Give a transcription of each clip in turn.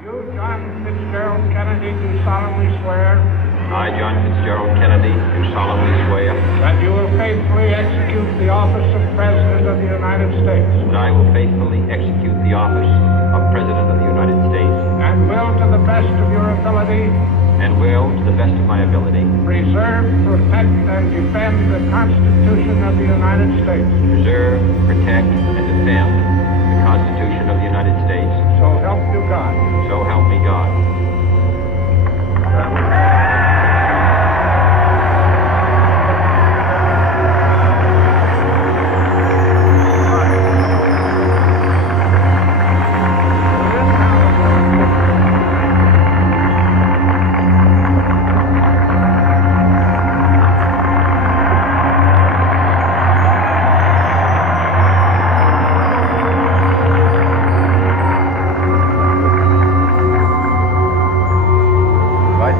You, John Fitzgerald Kennedy, do solemnly swear I, John Fitzgerald Kennedy, do solemnly swear that you will faithfully execute the office of President of the United States that I will faithfully execute the office of President of the United States and will, to the best of your ability, and will, to the best of my ability, preserve, protect, and defend the Constitution of the United States. preserve, protect, and defend the Constitution of the United States. So help you God. So help me God.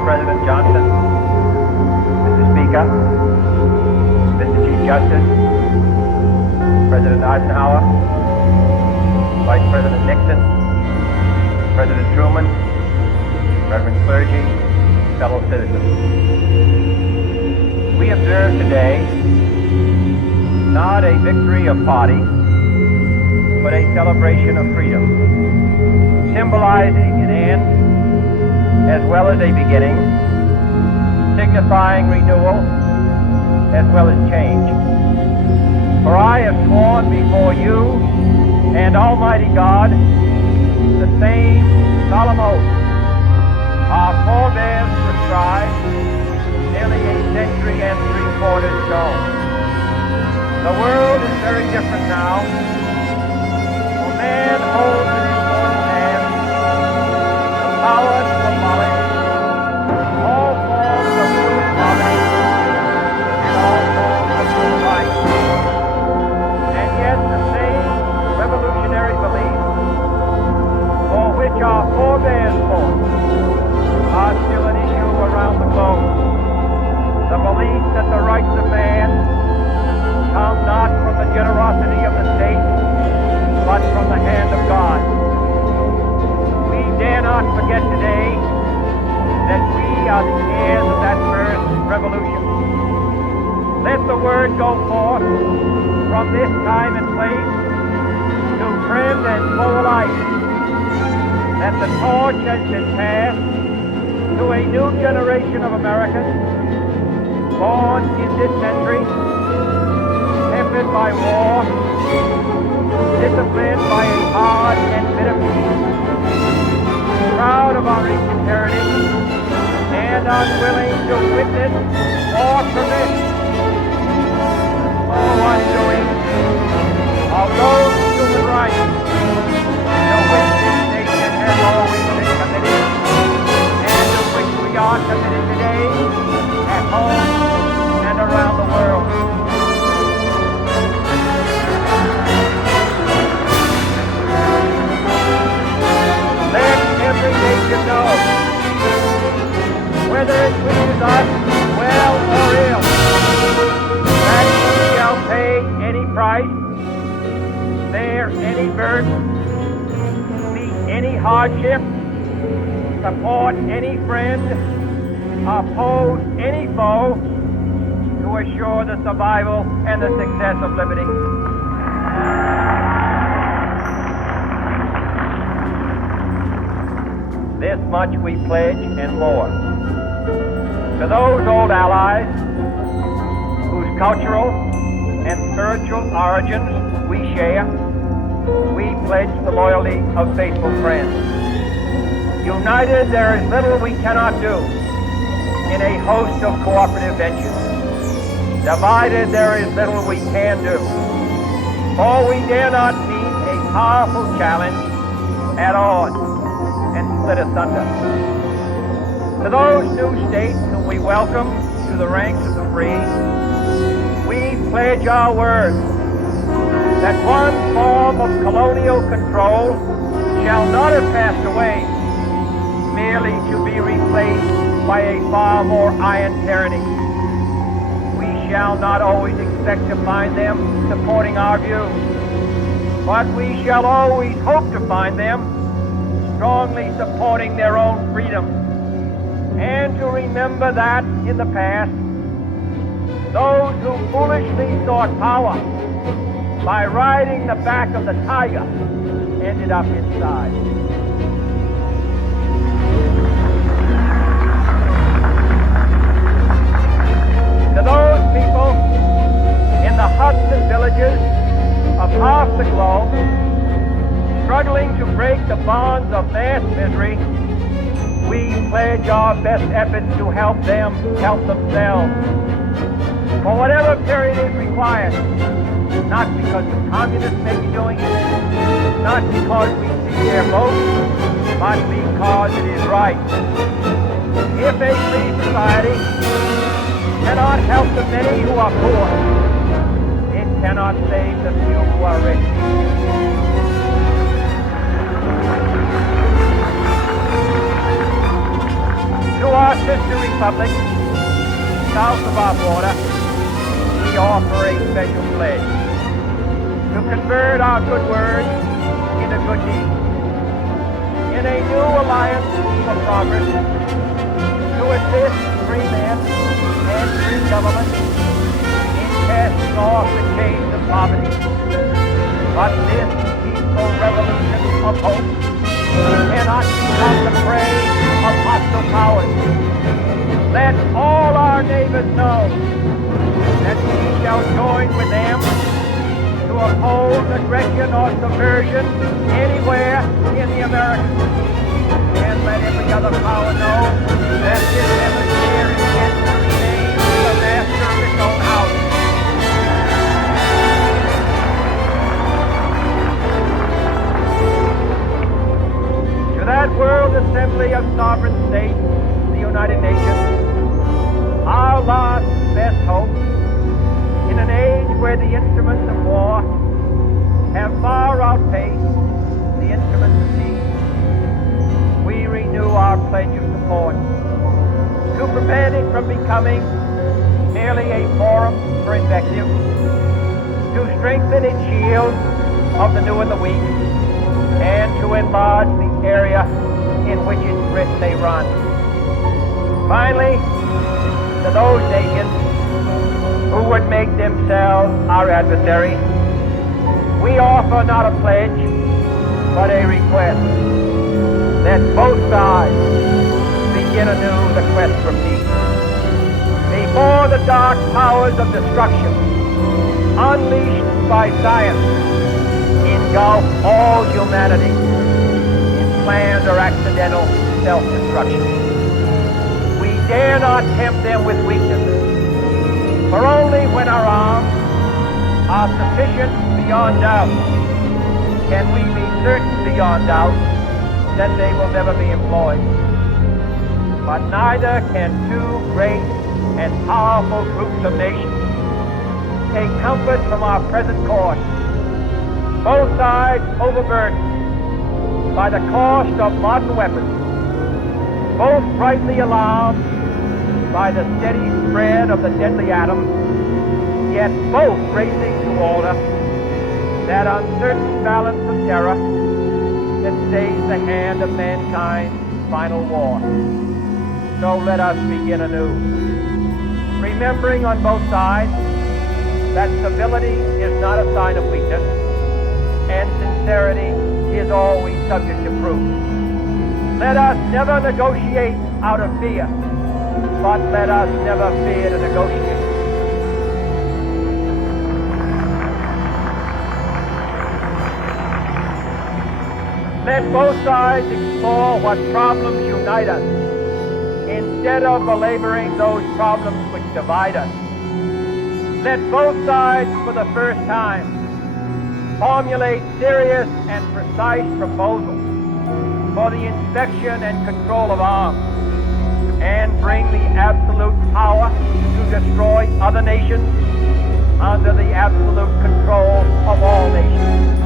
President Johnson, Mr. Speaker, Mr. Chief Justice, President Eisenhower, Vice President Nixon, President Truman, Reverend clergy, fellow citizens. We observe today not a victory of party, but a celebration of freedom, symbolizing an end as well as a beginning, signifying renewal as well as change. For I have sworn before you and Almighty God the same solemn oath our forebears prescribed nearly a century and 3/4 ago. The world is very different now, for man holds in his mortal hand the power to abolish all forms of human poverty and all forms of human rights. And yet the same revolutionary beliefs for which our forebears fought are still an issue around the globe. The belief that the rights of man come not from the generosity of the state, but from the hand of God. We dare not forget today that we are the heirs of that first revolution. Let the word go forth from this time and place to friend and foe alike that the torch has been passed to a new generation of Americans born in this century, tempered by war, disciplined by a hard and bitter peace, proud of our ancient heritage, and unwilling to witness or permit the undoing of those human rights to which this nation has always been committed, and to which we are committed today at home and around the world. Let every nation know, whether it wishes us well or ill, that we shall pay any price, bear any burden, meet any hardship, support any friend, oppose any foe, to assure the survival and the success of liberty. This much we pledge and more. To those old allies whose cultural and spiritual origins we share, we pledge the loyalty of faithful friends. United, there is little we cannot do in a host of cooperative ventures. Divided, there is little we can do, for we dare not meet a powerful challenge at odds and split asunder. To those new states whom we welcome to the ranks of the free, we pledge our word that one form of colonial control shall not have passed away, merely to be replaced by a far more iron tyranny. We shall not always expect to find them supporting our views, but we shall always hope to find them strongly supporting their own freedom, and to remember that in the past, those who foolishly sought power by riding the back of the tiger ended up inside. To those people in the huts and villages of half the globe, struggling to break the bonds of mass misery, we pledge our best efforts to help them help themselves. For whatever period is required, not because the communists may be doing it, not because we see their vote, but because it is right. If a free society cannot help the many who are poor, it cannot save the few who are rich. To our sister republics, south of our border, we offer a special pledge to convert our good words into good deeds, in a new alliance for progress, to assist free men and free government in casting off the chains of poverty. But this peaceful revolution of hope cannot become the prey of hostile powers. Let all our neighbors know that we shall join with them to oppose aggression or subversion anywhere in the Americas. And let every other power know that this hemisphere intends to remain the master of its own house. To that World Assembly of Sovereign States, the United Nations, our last best hope, in an age where the instruments of war have far outpaced the instruments of peace, we renew our pledge of support to prevent it from becoming merely a forum for invective, to strengthen its shield of the new and the weak, and to enlarge the area in which its grit may run. Finally, to those nations who would make themselves our adversaries, we offer not a pledge, but a request that both sides begin anew the quest for peace. Before the dark powers of destruction, unleashed by science, engulf all humanity in planned or accidental self-destruction. We dare not tempt them with weaknesses, for only when our arms are sufficient beyond doubt can we be certain beyond doubt that they will never be employed. But neither can two great and powerful groups of nations take comfort from our present course, both sides overburdened by the cost of modern weapons, both brightly alarmed by the steady spread of the deadly atom, yet both racing toward that uncertain balance of terror that stays the hand of mankind's final war. So let us begin anew, remembering on both sides that civility is not a sign of weakness, and sincerity is always subject to proof. Let us never negotiate out of fear, but let us never fear to negotiate. Let both sides explore what problems unite us, instead of belaboring those problems which divide us. Let both sides, for the first time, formulate serious and precise proposals for the inspection and control of arms, and bring the absolute power to destroy other nations under the absolute control of all nations.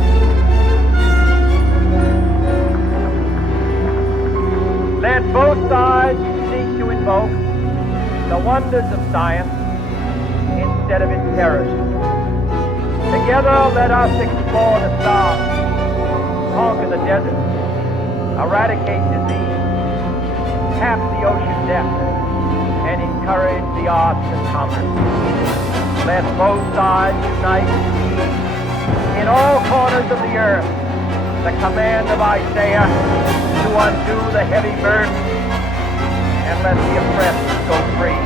Let both sides seek to invoke the wonders of science instead of its terrors. Together let us explore the stars, conquer the desert, eradicate disease, tap the ocean depths, and encourage the arts and commerce. Let both sides unite in all corners of the earth the command of Isaiah to undo the heavy burden and let the oppressed go free.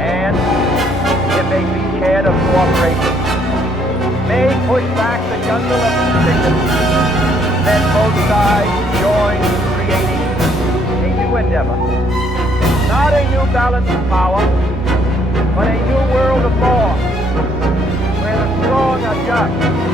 And if a beachhead of cooperation may push back the jungle of suspicion, let both sides join in creating a new endeavor. Not a new balance of power, but a new world of law, where the strong are just